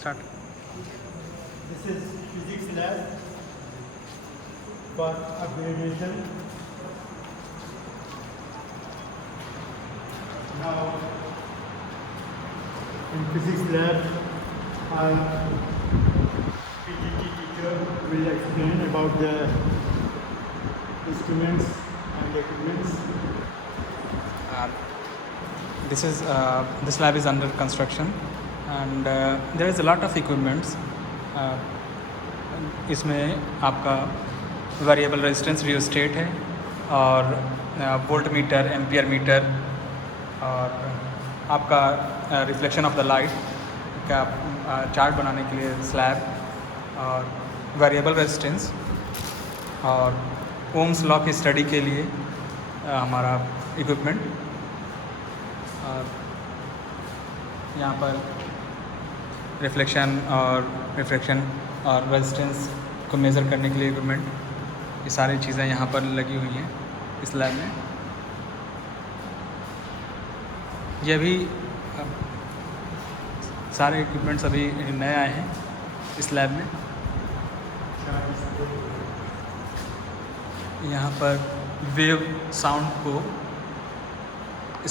Start. This is physics lab for upgradation. Now, in physics lab, our PGT teacher will explain about the instruments and equipments. This lab is under construction and there is a lot of equipments. इसमें आपका variable resistance rheostat है और volt meter, ampere metre और आपका reflection of the light का चार्ट बनाने के लिए स्लैब और वेरिएबल रेजिस्टेंस और ओम्स लॉ की स्टडी के लिए हमारा इक्विपमेंट। और यहाँ पर रिफ्लेक्शन और रेजिस्टेंस को मेज़र करने के लिए इक्विपमेंट, ये सारी चीज़ें यहाँ पर लगी हुई हैं इस लैब में। ये भी सारे इक्विपमेंट्स अभी नए आए हैं इस लैब में। यहाँ पर वेव साउंड को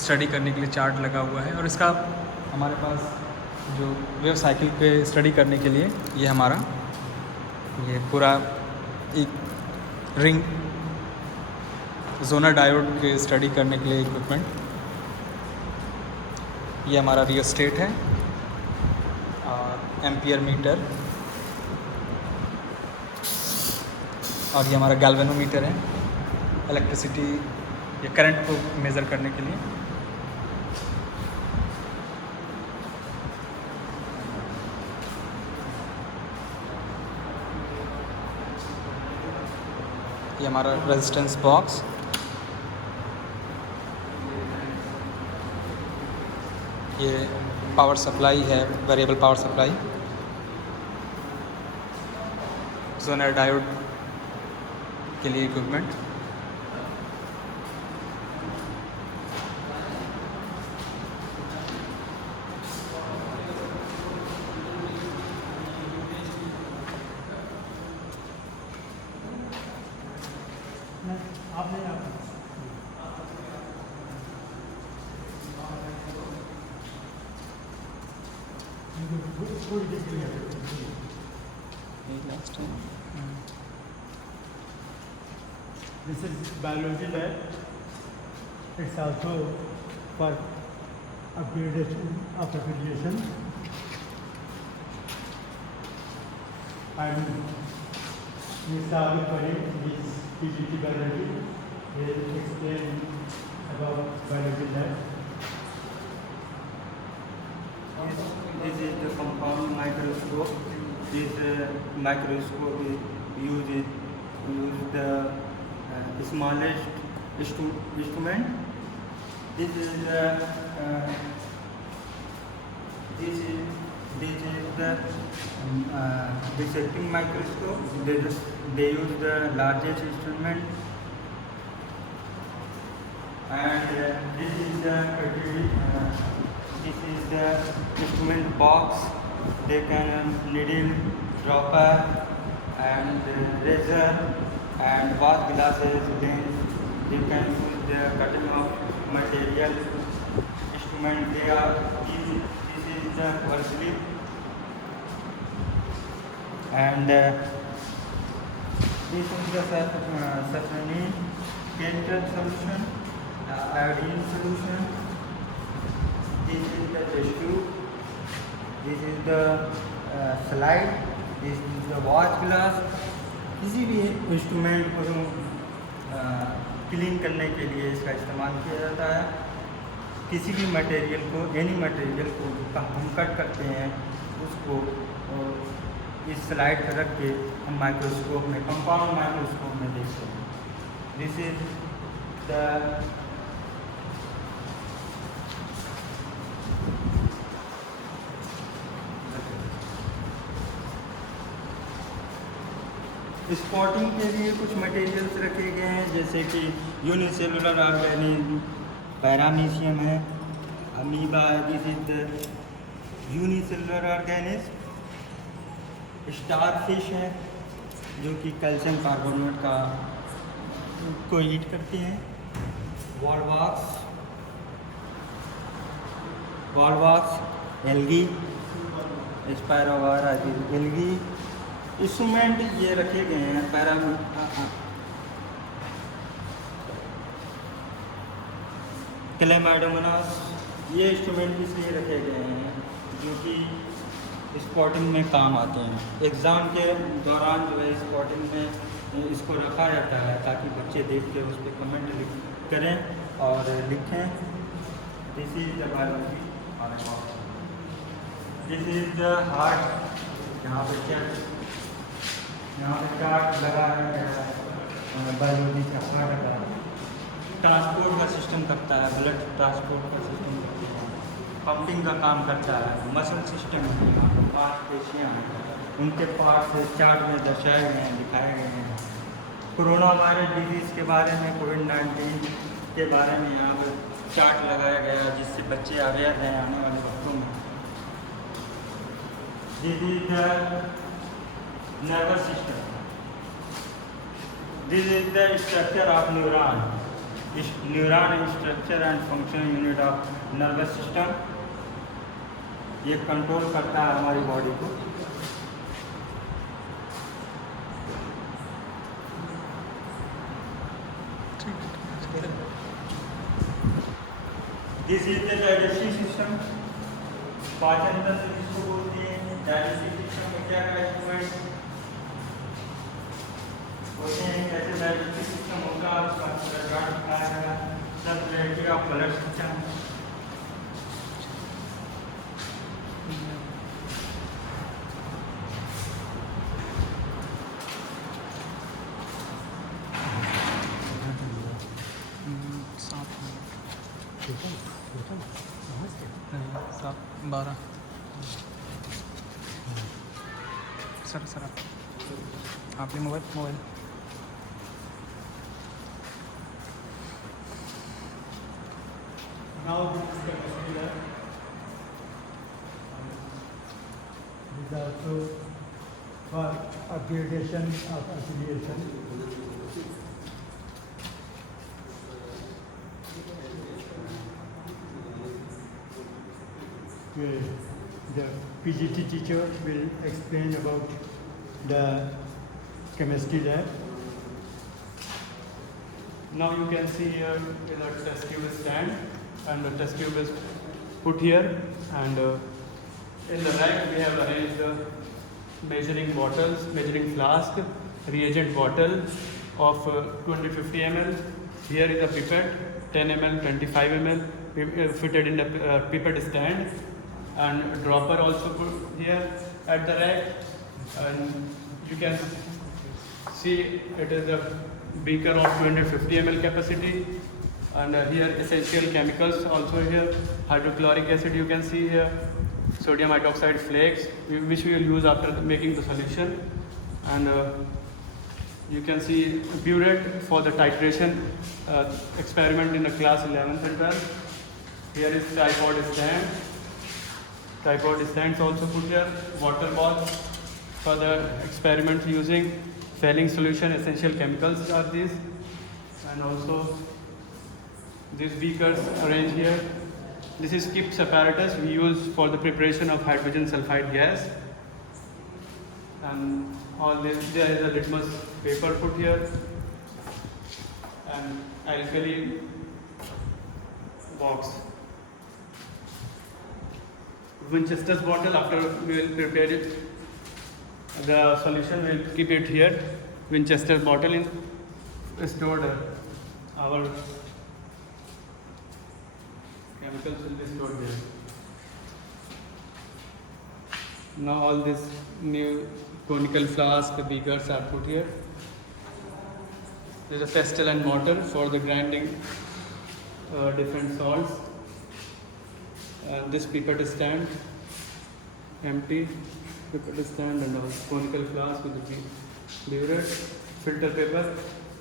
स्टडी करने के लिए चार्ट लगा हुआ है और इसका हमारे पास जो वेव साइकिल पे स्टडी करने के लिए ये हमारा ये पूरा एक रिंग जोनर डायोड के स्टडी करने के लिए इक्विपमेंट, ये हमारा रियोस्टेट है और एम्पियर मीटर और ये हमारा गैल्वेनोमीटर है इलेक्ट्रिसिटी या करंट को मेज़र करने के लिए। ये हमारा रेजिस्टेंस बॉक्स, ये पावर सप्लाई है, variable power supply, genre diode के लिए equipment, This is biology lab. It's also for upgradation of refrigeration. And Mr. Abhi Parekh is PGT biology. He will explain about biology lab. This is the compound microscope. This microscope is use the smallest instrument. This is the dissecting microscope. They use the largest instrument. And this is the instrument box. They can needle, dropper, and razor, and wash glasses. Then they can use the cutting of material instrument. This is the cover slip, and this is the safranin chemical solution, iodine solution. This is the test tube. This is the slide. This is the watch glass. किसी भी इंस्ट्रूमेंट को क्लीन करने के लिए इसका इस्तेमाल किया जाता है। किसी भी मटेरियल को, एनी मटेरियल को हम कट करते हैं उसको इस स्लाइड पर रख के हम माइक्रोस्कोप में, कंपाउंड माइक्रोस्कोप में देखते हैं। दिस इज द स्पॉटिंग के लिए कुछ मटेरियल्स रखे गए हैं, जैसे कि यूनिसेलुलर ऑर्गेनिज्म, पैरामीशियम है, अमीबा है। This is the unicellular organism star fish है जो कि कैल्शियम कार्बोनेट का को हीट करती हैं। वॉलवॉक्स एल्गी, स्पायरोवारा एल्गी, इंस्ट्रूमेंट ये रखे गए हैं क्लेमाइडोमोनास। ये इंस्ट्रूमेंट इसलिए रखे गए हैं जो कि स्पॉटिंग में काम आते हैं। एग्ज़ाम के दौरान जो है स्पॉटिंग में इसको रखा जाता है ताकि बच्चे देख के उस पर कमेंट करें और लिखें। This is the biology, this is the heart. यहाँ पे चार्ट लगा है बायोलॉजी का हार्ट का। ट्रांसपोर्ट का सिस्टम करता है, ब्लड ट्रांसपोर्ट का सिस्टम करता है, पंपिंग का काम करता है। मसल सिस्टम मांसपेशियाँ उनके पार्ट्स चार्ट में दर्शाए गए हैं, दिखाए गए हैं। कोरोना वायरस डिजीज़ के बारे में, कोविड-19 के बारे में यहाँ पर चार्ट लगाया गया जिससे बच्चे अवेयर हैं आने वाले वक्तों में। This is the nervous system, this is the structure of neuron. Neuron structure and function unit of nervous system. ये कंट्रोल करता है हमारी बॉडी को। This is the digestive system. पाचन तंत्र जिसको बोलते हैं, डाइजेस्टिव सिस्टम में क्या क्या इंस्ट्रूमेंट होते हैं, कैसे डाइजेस्टिव सिस्टम होगा उसका चार्ट दिखाया गया। सर्कुलेटरी ऑफ ब्लड सिस्टम, सात 12 सर आपने mobile Now this is chemistry lab. These are also for upgradation of affiliation. The PGT teacher will explain about the chemistry lab. Now you can see here is a test tube stand, and the test tube is put here, and in the rack we have arranged measuring bottles, measuring flask, reagent bottle of 250 ml. Here is a pipette 10 ml, 25 ml fitted in the pipette stand, and dropper also put here at the rack, and you can see it is a beaker of 250 ml capacity, and here essential chemicals also here. Hydrochloric acid you can see here, sodium hydroxide flakes which we will use after making the solution, and you can see burette for the titration experiment in the class 11th and 12th. Here is tripod stand. Tripod stands also put here. Water box for the experiment using failing solution. Essential chemicals are these, and also these beakers arranged here. This is KIPS apparatus we use for the preparation of hydrogen sulfide gas, and all this. There is a litmus paper put here, and alkali box. Winchester's bottle, after we will prepare it, the solution we will keep it here. Winchester bottle in stored our chemicals will be stored there. Now all these new conical flask beakers are put here. There is a pestle and mortar for the grinding different salts. This pipette stand, empty pipette stand, and a conical flask with the burette, filter paper,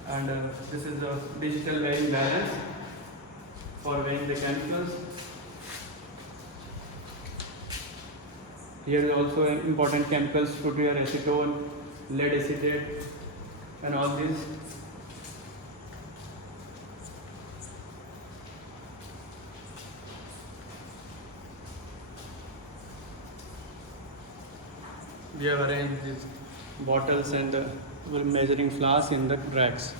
and this is the digital weighing balance for weighing the chemicals. Here is also important chemicals put here: acetone, lead acetate, and all these. We have arranged these bottles and the measuring flask in the racks.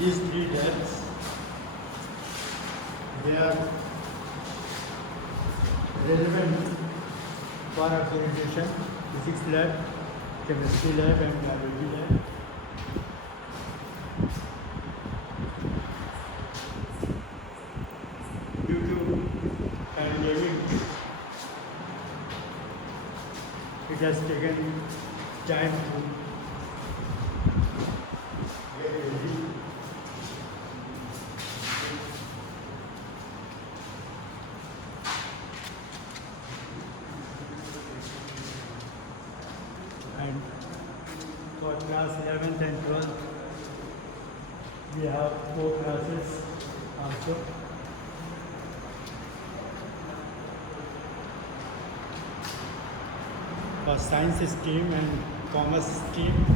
These three labs, they are relevant for our presentation: physics lab, chemistry lab, and biology lab. Due to pandemic, it has taken time to get ready. And for class 11th and 12th, we have 4 classes also. For science stream and commerce stream,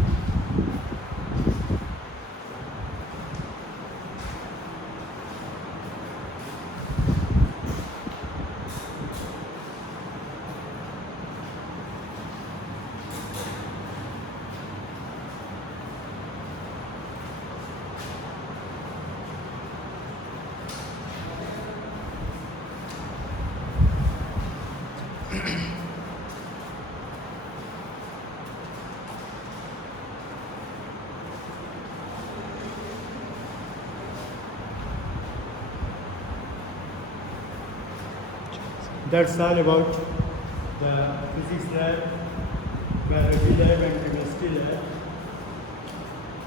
that's all about the physics lab, biology lab, and chemistry lab.